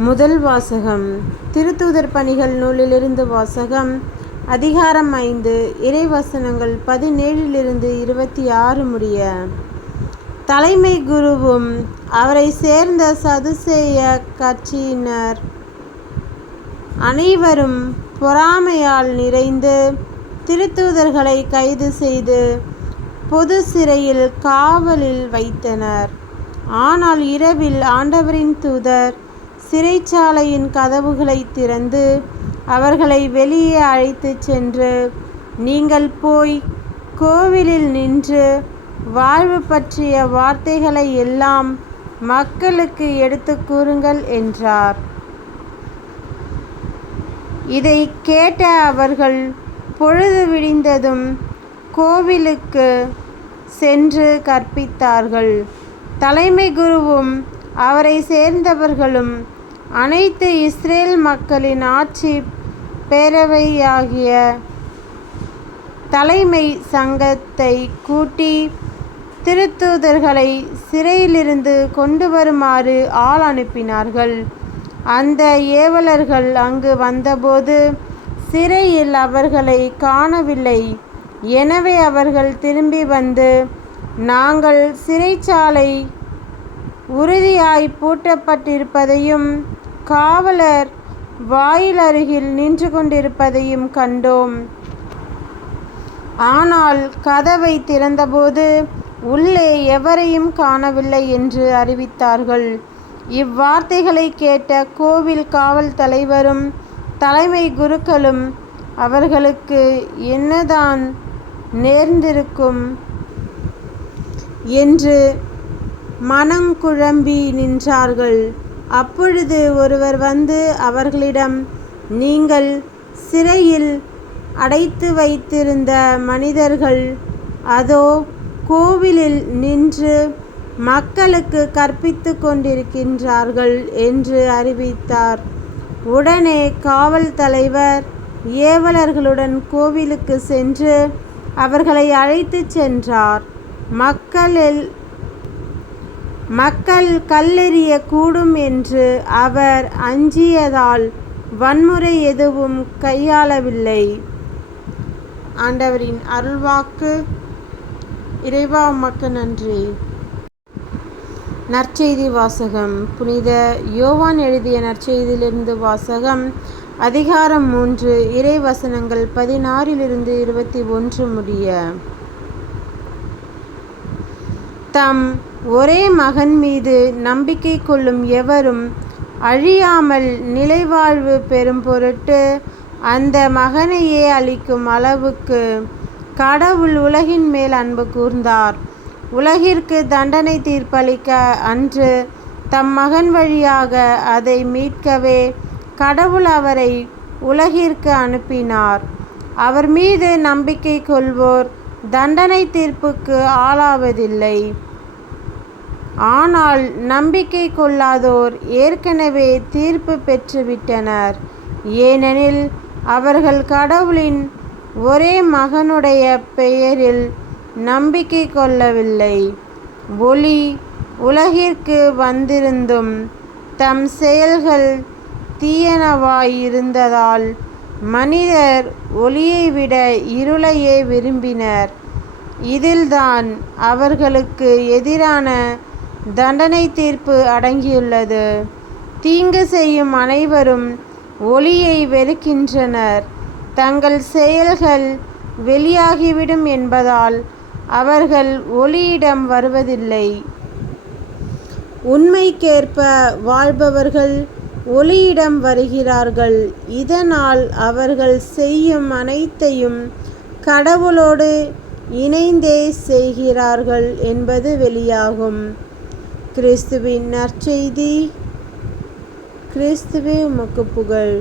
முதல் வாசகம். திருத்தூதர் பணிகள் நூலிலிருந்து வாசகம். அதிகாரம் 5. இறைவசனங்கள் 17 26 முடிய. தலைமை குருவும் அவரை சேர்ந்த சதுசேய கட்சியினர் அனைவரும் பொறாமையால் நிறைந்து திருத்தூதர்களை கைது செய்து பொது சிறையில் காவலில் வைத்தனர். ஆனால் இரவில் ஆண்டவரின் தூதர் சிறைச்சாலையின் கதவுகளை திறந்து அவர்களை வெளியே அழைத்துச் சென்று, நீங்கள் போய் கோவிலில் நின்று வாழ்வு பற்றிய வார்த்தைகளை எல்லாம் மக்களுக்கு எடுத்து கூறுங்கள் என்றார். இதை கேட்ட அவர்கள் பொழுது விடிந்ததும் கோவிலுக்கு சென்று கற்பித்தார்கள். தலைமை குருவும் அவரை சேர்ந்தவர்களும் அனைத்து இஸ்ரேல் மக்களின் ஆட்சி பேரவையாகிய தலைமை சங்கத்தை கூட்டி திருத்தூதர்களை சிறையிலிருந்து கொண்டு வருமாறு ஆள் அனுப்பினார்கள். அந்த ஏவலர்கள் அங்கு வந்தபோது சிறையில் அவர்களை காணவில்லை. எனவே அவர்கள் திரும்பி வந்து, நாங்கள் சிறைச்சாலை உறுதியாய் பூட்டப்பட்டிருப்பதையும் காவலர் வாயில் அருகில் நின்று கொண்டிருப்பதையும் கண்டோம். ஆனால் கதவை திறந்தபோது உள்ளே எவரையும் காணவில்லை என்று அறிவித்தார்கள். இவ்வார்த்தைகளை கேட்ட கோவில் காவல் தலைவரும் தலைமை குருக்களும் அவர்களுக்கு என்னதான் நேர்ந்திருக்கும் என்று மனங்குழம்பி நின்றார்கள். அப்பொழுது ஒருவர் வந்து அவர்களிடம், நீங்கள் சிறையில் அடைத்து வைத்திருந்த மனிதர்கள் அதோ கோவிலில் நின்று மக்களுக்கு கற்பித்து கொண்டிருக்கின்றார்கள் என்று அறிவித்தார். உடனே காவல் தலைவர் ஏவலர்களுடன் கோவிலுக்கு சென்று அவர்களை அழைத்து சென்றார். மக்கள் கல்லெறிய கூடும் என்று அவர் அஞ்சியதால் வன்முறை எதுவும் கையாளவில்லை. ஆண்டவரின் அருள்வாக்கு. இறைவா உமக்கு நன்றி. நற்செய்தி வாசகம். புனித யோவான் எழுதிய நற்செய்தியிலிருந்து வாசகம். அதிகாரம் 3. இறைவசனங்கள் 16 21 முடிய. தம் ஒரே மகன் மீது நம்பிக்கை கொள்ளும் எவரும் அழியாமல் நிலைவாழ்வு பெறும் பொருட்டு அந்த மகனையே அளிக்கும் அளவுக்கு கடவுள் உலகின் மேல் அன்பு கூர்ந்தார். உலகிற்கு தண்டனை தீர்ப்பளிக்க அன்று தம் மகன் வழியாக அதை மீட்கவே கடவுள் அவரை உலகிற்கு அனுப்பினார். அவர் மீது நம்பிக்கை கொள்வோர் தண்டனை தீர்ப்புக்கு ஆளாவதில்லை. ஆனால் நம்பிக்கை கொள்ளாதோர் ஏற்கனவே தீர்ப்பு பெற்றுவிட்டனர். ஏனெனில் அவர்கள் கடவுளின் ஒரே மகனுடைய பெயரில் நம்பிக்கை கொள்ளவில்லை. ஒளி உலகிற்கு வந்திருந்தும் தம் செயல்கள் தீயனவாயிருந்ததால் மனிதர் ஒளியை விட இருளையே விரும்பினர். இதில்தான் அவர்களுக்கு எதிரான தண்டனை தீர்ப்பு அடங்கியுள்ளது. தீங்கு செய்யும் அனைவரும் ஒளியை வெறுக்கின்றனர். தங்கள் செயல்கள் வெளியாகிவிடும் என்பதால் அவர்கள் ஒளியிடம் வருவதில்லை. உண்மைக்கேற்ப வாழ்பவர்கள் ஒளியிடம் வருகிறார்கள். இதனால் அவர்கள் செய்யும் அனைத்தையும் கடவுளோடு இணைந்தே செய்கிறார்கள் என்பது வெளியாகும். கிறிஸ்துவின் நற்செய்தி. கிறிஸ்துவே உமக்கு புகழ்.